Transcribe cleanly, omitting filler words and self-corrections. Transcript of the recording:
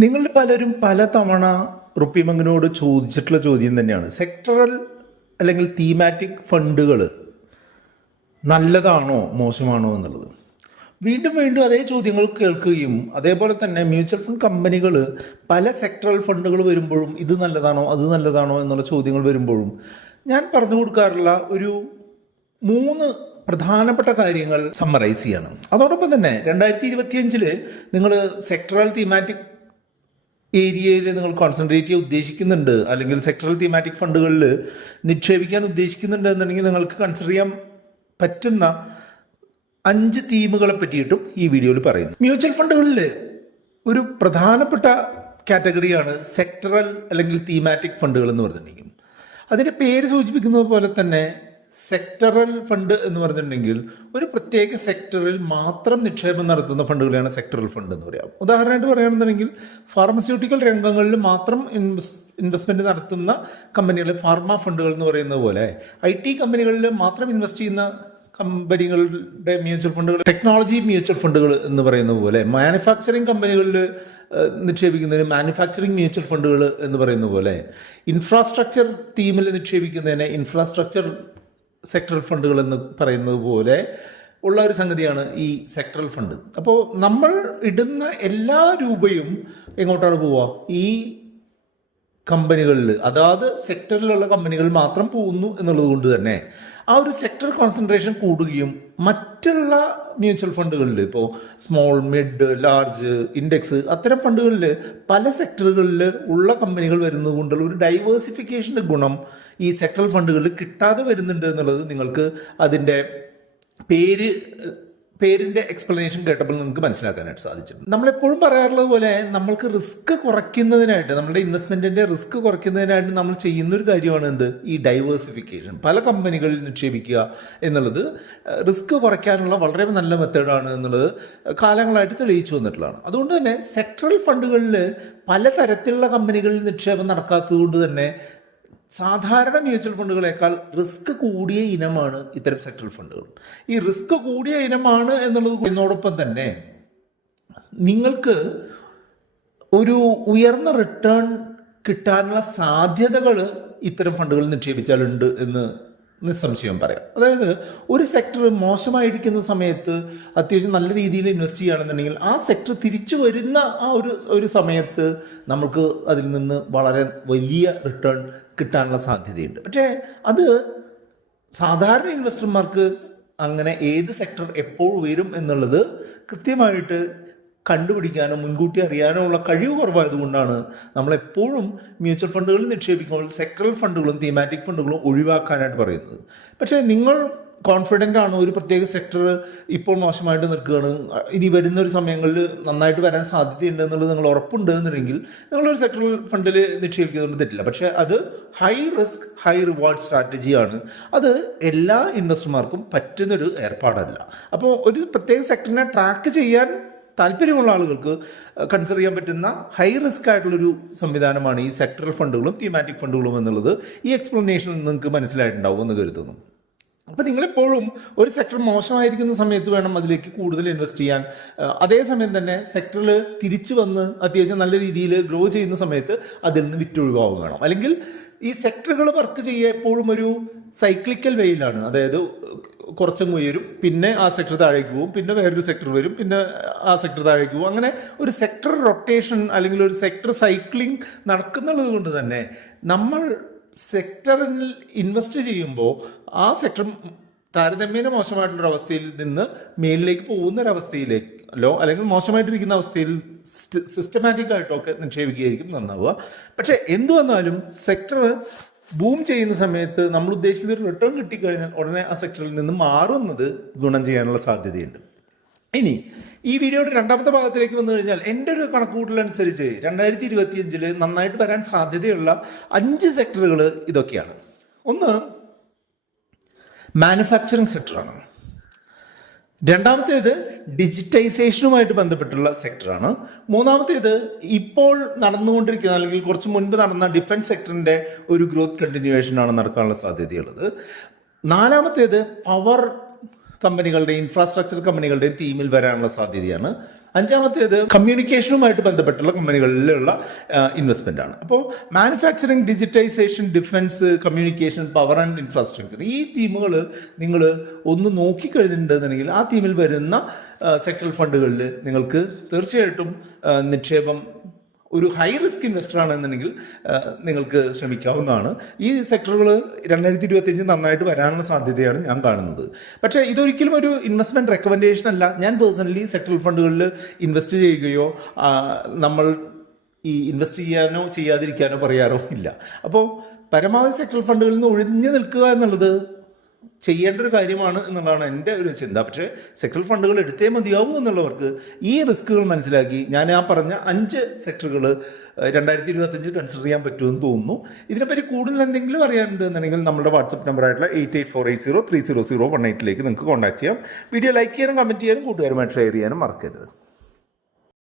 നിങ്ങൾ പലരും പലതവണ റുപ്പിമംഗനോട് ചോദിച്ചിട്ടുള്ള ചോദ്യം തന്നെയാണ്, സെക്ടറൽ അല്ലെങ്കിൽ തീമാറ്റിക് ഫണ്ടുകൾ നല്ലതാണോ മോശമാണോ എന്നുള്ളത്. വീണ്ടും വീണ്ടും അതേ ചോദ്യങ്ങൾ കേൾക്കുകയും അതേപോലെ തന്നെ മ്യൂച്വൽ ഫണ്ട് കമ്പനികൾ പല സെക്ടറൽ ഫണ്ടുകൾ വരുമ്പോഴും ഇത് നല്ലതാണോ അത് നല്ലതാണോ എന്നുള്ള ചോദ്യങ്ങൾ വരുമ്പോഴും ഞാൻ പറഞ്ഞു കൊടുക്കാറുള്ള ഒരു 3 പ്രധാനപ്പെട്ട കാര്യങ്ങൾ സമ്മറൈസ് ചെയ്യണം. അതോടൊപ്പം തന്നെ 2025 നിങ്ങൾ സെക്ടറൽ തീമാറ്റിക് ഏരിയയിൽ നിങ്ങൾ കോൺസെൻട്രേറ്റ് ചെയ്യാൻ ഉദ്ദേശിക്കുന്നുണ്ട്, അല്ലെങ്കിൽ സെക്ടറൽ തീമാറ്റിക് ഫണ്ടുകളിൽ നിക്ഷേപിക്കാൻ ഉദ്ദേശിക്കുന്നുണ്ട് എന്നുണ്ടെങ്കിൽ നിങ്ങൾക്ക് കൺസിഡർ ചെയ്യാൻ പറ്റുന്ന 5 തീമുകളെ പറ്റിയിട്ടും ഈ വീഡിയോയിൽ പറയുന്നു. മ്യൂച്വൽ ഫണ്ടുകളിൽ ഒരു പ്രധാനപ്പെട്ട കാറ്റഗറിയാണ് സെക്ടറൽ അല്ലെങ്കിൽ തീമാറ്റിക് ഫണ്ടുകൾ എന്ന് പറഞ്ഞിട്ടുണ്ടെങ്കിൽ. അതിൻ്റെ പേര് സൂചിപ്പിക്കുന്നത് പോലെ തന്നെ സെക്ടറൽ ഫണ്ട് എന്ന് പറഞ്ഞിട്ടുണ്ടെങ്കിൽ ഒരു പ്രത്യേക സെക്ടറിൽ മാത്രം നിക്ഷേപം നടത്തുന്ന ഫണ്ടുകളെയാണ് സെക്ടറൽ ഫണ്ട് എന്ന് പറയാം. ഉദാഹരണമായിട്ട് പറയുകയാണെന്നുണ്ടെങ്കിൽ ഫാർമസ്യൂട്ടിക്കൽ രംഗങ്ങളിൽ മാത്രം ഇൻവെസ്റ്റ്മെൻറ്റ് നടത്തുന്ന കമ്പനികളെ ഫാർമ ഫണ്ടുകൾ എന്ന് പറയുന്നത് പോലെ, IT കമ്പനികളിൽ മാത്രം ഇൻവെസ്റ്റ് ചെയ്യുന്ന കമ്പനികളുടെ മ്യൂച്വൽ ഫണ്ടുകൾ ടെക്നോളജി മ്യൂച്വൽ ഫണ്ടുകൾ എന്ന് പറയുന്ന പോലെ, മാനുഫാക്ചറിങ് കമ്പനികളിൽ നിക്ഷേപിക്കുന്നതിന് മാനുഫാക്ചറിങ് മ്യൂച്വൽ ഫണ്ടുകൾ എന്ന് പറയുന്ന പോലെ, ഇൻഫ്രാസ്ട്രക്ചർ തീമിൽ നിക്ഷേപിക്കുന്നതിന് ഇൻഫ്രാസ്ട്രക്ചർ സെക്ടറൽ ഫണ്ടുകൾ എന്ന് പറയുന്നത് പോലെ ഉള്ള ഒരു സംഗതിയാണ് ഈ സെക്ടറൽ ഫണ്ട്. അപ്പോൾ നമ്മൾ ഇടുന്ന എല്ലാ രൂപയും എങ്ങോട്ടാണ് പോവുക? ഈ കമ്പനികളിൽ, അതാത് സെക്ടറിലുള്ള കമ്പനികൾ മാത്രം പോകുന്നു എന്നുള്ളത് കൊണ്ട് തന്നെ ആ ഒരു സെക്ടർ കോൺസെൻട്രേഷൻ കൂടുകയും മറ്റുള്ള മ്യൂച്വൽ ഫണ്ടുകളിൽ, ഇപ്പോൾ സ്മോൾ, മിഡ്, ലാർജ്, ഇൻഡെക്സ്, അത്തരം ഫണ്ടുകളിൽ പല സെക്ടറുകളിൽ ഉള്ള കമ്പനികൾ വരുന്നത് കൊണ്ടുള്ള ഒരു ഡൈവേഴ്സിഫിക്കേഷൻ്റെ ഗുണം ഈ സെക്ടറൽ ഫണ്ടുകളിൽ കിട്ടാതെ വരുന്നുണ്ട് എന്നുള്ളത് നിങ്ങൾക്ക് അതിൻ്റെ പേരിൻ്റെ എക്സ്പ്ലനേഷൻ കേട്ടപ്പോൾ നിങ്ങൾക്ക് മനസ്സിലാക്കാനായിട്ട് സാധിച്ചിട്ടുണ്ട്. നമ്മളെപ്പോഴും പറയാറുള്ളത് പോലെ നമ്മൾക്ക് റിസ്ക് കുറയ്ക്കുന്നതിനായിട്ട്, നമ്മുടെ ഇൻവെസ്റ്റ്മെൻറ്റിൻ്റെ റിസ്ക് കുറയ്ക്കുന്നതിനായിട്ട് നമ്മൾ ചെയ്യുന്നൊരു കാര്യമാണ് എന്ത്? ഈ ഡൈവേഴ്സിഫിക്കേഷൻ. പല കമ്പനികളിൽ നിക്ഷേപിക്കുക എന്നുള്ളത് റിസ്ക് കുറയ്ക്കാനുള്ള വളരെ നല്ല മെത്തേഡാണ് എന്നുള്ളത് കാലങ്ങളായിട്ട് തെളിയിച്ചു വന്നിട്ടുള്ളതാണ്. അതുകൊണ്ട് തന്നെ സെക്ടറൽ ഫണ്ടുകളിൽ പലതരത്തിലുള്ള കമ്പനികളിൽ നിക്ഷേപം നടക്കാത്തത് കൊണ്ട് തന്നെ സാധാരണ മ്യൂച്വൽ ഫണ്ടുകളേക്കാൾ റിസ്ക് കൂടിയ ഇനമാണ് ഇത്തരം സെക്ടറൽ ഫണ്ടുകൾ. ഈ റിസ്ക് കൂടിയ ഇനമാണ് എന്നുള്ളത് എന്നോടൊപ്പം തന്നെ നിങ്ങൾക്ക് ഒരു ഉയർന്ന റിട്ടേൺ കിട്ടാനുള്ള സാധ്യതകൾ ഇത്തരം ഫണ്ടുകളിൽ നിക്ഷേപിച്ചാലുണ്ട് എന്ന് നിസ്സംശയം പറയാം. അതായത് ഒരു സെക്ടർ മോശമായിരിക്കുന്ന സമയത്ത് അത്യാവശ്യം നല്ല രീതിയിൽ ഇൻവെസ്റ്റ് ചെയ്യുകയാണെന്നുണ്ടെങ്കിൽ ആ സെക്ടർ തിരിച്ചു വരുന്ന ആ ഒരു സമയത്ത് നമുക്ക് അതിൽ നിന്ന് വളരെ വലിയ റിട്ടേൺ കിട്ടാനുള്ള സാധ്യതയുണ്ട്. പക്ഷേ അത് സാധാരണ ഇൻവെസ്റ്റർമാർക്ക് അങ്ങനെ ഏത് സെക്ടർ എപ്പോൾ വരും എന്നുള്ളത് കൃത്യമായിട്ട് കണ്ടുപിടിക്കാനോ മുൻകൂട്ടി അറിയാനോ ഉള്ള കഴിവ് കുറവായതുകൊണ്ടാണ് നമ്മളെപ്പോഴും മ്യൂച്വൽ ഫണ്ടുകളിൽ നിക്ഷേപിക്കുമ്പോൾ സെക്ടറൽ ഫണ്ടുകളും തീമാറ്റിക് ഫണ്ടുകളും ഒഴിവാക്കാനായിട്ട് പറയുന്നത്. പക്ഷേ നിങ്ങൾ കോൺഫിഡൻ്റ് ആണ്, ഒരു പ്രത്യേക സെക്ടർ ഇപ്പോൾ മോശമായിട്ട് നിൽക്കുകയാണ്, ഇനി വരുന്നൊരു സമയങ്ങളിൽ നന്നായിട്ട് വരാൻ സാധ്യതയുണ്ട് എന്നുള്ളത് നിങ്ങൾ ഉറപ്പുണ്ട് എന്നുണ്ടെങ്കിൽ നിങ്ങളൊരു സെക്ടറൽ ഫണ്ടിൽ നിക്ഷേപിക്കുന്നതുകൊണ്ട് തെറ്റില്ല. പക്ഷേ അത് ഹൈ റിസ്ക് ഹൈ റിവാർഡ് സ്ട്രാറ്റജിയാണ്. അത് എല്ലാ ഇൻവെസ്റ്റർമാർക്കും പറ്റുന്നൊരു ഏർപ്പാടല്ല. അപ്പോൾ ഒരു പ്രത്യേക സെക്ടറിനെ ട്രാക്ക് ചെയ്യാൻ താല്പര്യമുള്ള ആളുകൾക്ക് കൺസിഡർ ചെയ്യാൻ പറ്റുന്ന ഹൈ റിസ്ക് ആയിട്ടുള്ളൊരു സംവിധാനമാണ് ഈ സെക്ടറൽ ഫണ്ടുകളും തീമാറ്റിക് ഫണ്ടുകളും എന്നുള്ളത് ഈ എക്സ്പ്ലനേഷനിൽ നിങ്ങൾക്ക് മനസ്സിലായിട്ടുണ്ടാവും എന്ന് കരുതുന്നു. അപ്പോൾ നിങ്ങളെപ്പോഴും ഒരു സെക്ടർ മോശമായിരിക്കുന്ന സമയത്ത് വേണം അതിലേക്ക് കൂടുതൽ ഇൻവെസ്റ്റ് ചെയ്യാൻ. അതേസമയം തന്നെ സെക്ടറിൽ തിരിച്ചു വന്ന് അത്യാവശ്യം നല്ല രീതിയിൽ ഗ്രോ ചെയ്യുന്ന സമയത്ത് അതിൽ നിന്ന് വിറ്റൊഴിവാകും വേണം. അല്ലെങ്കിൽ ഈ സെക്ടറുകൾ വർക്ക് ചെയ്യുക എപ്പോഴും ഒരു സൈക്ലിക്കൽ വേയിലാണ്. അതായത് കുറച്ചങ്ങ് ഉയരും, പിന്നെ ആ സെക്ടർ താഴേക്ക് പോകും, പിന്നെ വേറൊരു സെക്ടർ വരും, പിന്നെ ആ സെക്ടർ താഴേക്ക് പോകും. അങ്ങനെ ഒരു സെക്ടർ റൊട്ടേഷൻ അല്ലെങ്കിൽ ഒരു സെക്ടർ സൈക്ലിംഗ് നടക്കുന്നുള്ളത് കൊണ്ട് തന്നെ നമ്മൾ സെക്ടറിൽ ഇൻവെസ്റ്റ് ചെയ്യുമ്പോൾ ആ സെക്ടർ താരതമ്യേന മോശമായിട്ടുള്ളൊരവസ്ഥയിൽ നിന്ന് മേലിലേക്ക് പോകുന്നൊരവസ്ഥയിലേക്കല്ലോ അല്ലെങ്കിൽ മോശമായിട്ടിരിക്കുന്ന അവസ്ഥയിൽ സിസ്റ്റമാറ്റിക് ആയിട്ടൊക്കെ നിക്ഷേപിക്കുകയായിരിക്കും നന്നാവുക. പക്ഷേ എന്തു വന്നാലും സെക്ടർ ബൂം ചെയ്യുന്ന സമയത്ത് നമ്മൾ ഉദ്ദേശിക്കുന്ന ഒരു റിട്ടേൺ കിട്ടിക്കഴിഞ്ഞാൽ ഉടനെ ആ സെക്ടറിൽ നിന്ന് മാറുന്നത് ഗുണം ചെയ്യാനുള്ള സാധ്യതയുണ്ട്. ഇനി ഈ വീഡിയോയുടെ രണ്ടാമത്തെ ഭാഗത്തിലേക്ക് വന്നു കഴിഞ്ഞാൽ എൻ്റെ ഒരു കണക്കുകൂട്ടലനുസരിച്ച് 2025 നന്നായിട്ട് വരാൻ സാധ്യതയുള്ള 5 സെക്ടറുകൾ ഇതൊക്കെയാണ്. ഒന്ന് മാനുഫാക്ചറിങ് സെക്ടറാണ്. രണ്ടാമത്തേത് ഡിജിറ്റൈസേഷനുമായിട്ട് ബന്ധപ്പെട്ടുള്ള സെക്ടറാണ്. മൂന്നാമത്തേത് ഇപ്പോൾ നടന്നുകൊണ്ടിരിക്കുന്ന അല്ലെങ്കിൽ കുറച്ച് മുൻപ് നടന്ന ഡിഫൻസ് സെക്ടറിൻ്റെ ഒരു ഗ്രോത്ത് കണ്ടിന്യൂവേഷനാണ് നടക്കാനുള്ള സാധ്യതയുള്ളത്. നാലാമത്തേത് പവർ കമ്പനികളുടെയും ഇൻഫ്രാസ്ട്രക്ചർ കമ്പനികളുടെയും തീമിൽ വരാനുള്ള സാധ്യതയാണ്. അഞ്ചാമത്തേത് കമ്മ്യൂണിക്കേഷനുമായിട്ട് ബന്ധപ്പെട്ടുള്ള കമ്പനികളിലുള്ള ഇൻവെസ്റ്റ്മെൻ്റ് ആണ്. അപ്പോൾ manufacturing, digitisation, defence, communication, power and infrastructure, ഈ തീമുകൾ നിങ്ങൾ ഒന്ന് നോക്കിക്കഴിഞ്ഞിട്ടുണ്ടെന്നുണ്ടെങ്കിൽ ആ തീമിൽ വരുന്ന സെക്ടറൽ ഫണ്ടുകളിൽ നിങ്ങൾക്ക് തീർച്ചയായിട്ടും നിക്ഷേപം, ഒരു ഹൈ റിസ്ക് ഇൻവെസ്റ്റർ ആണെന്നുണ്ടെങ്കിൽ നിങ്ങൾക്ക് ശ്രമിക്കാവുന്നതാണ്. ഈ സെക്ടറുകൾ 2025 നന്നായിട്ട് വരാനുള്ള സാധ്യതയാണ് ഞാൻ കാണുന്നത്. പക്ഷേ ഇതൊരിക്കലും ഒരു ഇൻവെസ്റ്റ്മെൻറ്റ് റെക്കമെൻഡേഷൻ അല്ല. ഞാൻ പേഴ്സണലി സെക്ടറൽ ഫണ്ടുകളിൽ ഇൻവെസ്റ്റ് ചെയ്യുകയോ നമ്മൾ ഈ ഇൻവെസ്റ്റ് ചെയ്യാനോ ചെയ്യാതിരിക്കാനോ പറയാറോ ഇല്ല. അപ്പോൾ പരമാവധി സെക്ടറൽ ഫണ്ടുകളിൽ നിന്ന് ഒഴിഞ്ഞു നിൽക്കുക എന്നുള്ളത് ചെയ്യേണ്ട ഒരു കാര്യമാണ് എന്നുള്ളതാണ് എൻ്റെ ഒരു ചിന്ത. പക്ഷേ സെക്ടറൽ ഫണ്ടുകൾ എടുത്തേ മതിയാവൂ എന്നുള്ളവർക്ക് ഈ റിസ്കുകൾ മനസ്സിലാക്കി ഞാൻ ആ പറഞ്ഞ 5 സെക്ടറുകൾ 2025 കൺസിഡർ ചെയ്യാൻ പറ്റുമെന്ന് തോന്നുന്നു. ഇതിനെപ്പറ്റി കൂടുതൽ എന്തെങ്കിലും അറിയാനുണ്ട് എന്നുണ്ടെങ്കിൽ നമ്മുടെ വാട്സപ്പ് നമ്പറായിട്ടുള്ള 8848030018 നിങ്ങൾക്ക് കോൺടാക്ട് ചെയ്യാം. വീഡിയോ ലൈക്ക് ചെയ്യാനും കമൻറ്റ് ചെയ്യാനും കൂട്ടുകാരുമായിട്ട് ഷെയർ ചെയ്യാനും മറക്കരുത്.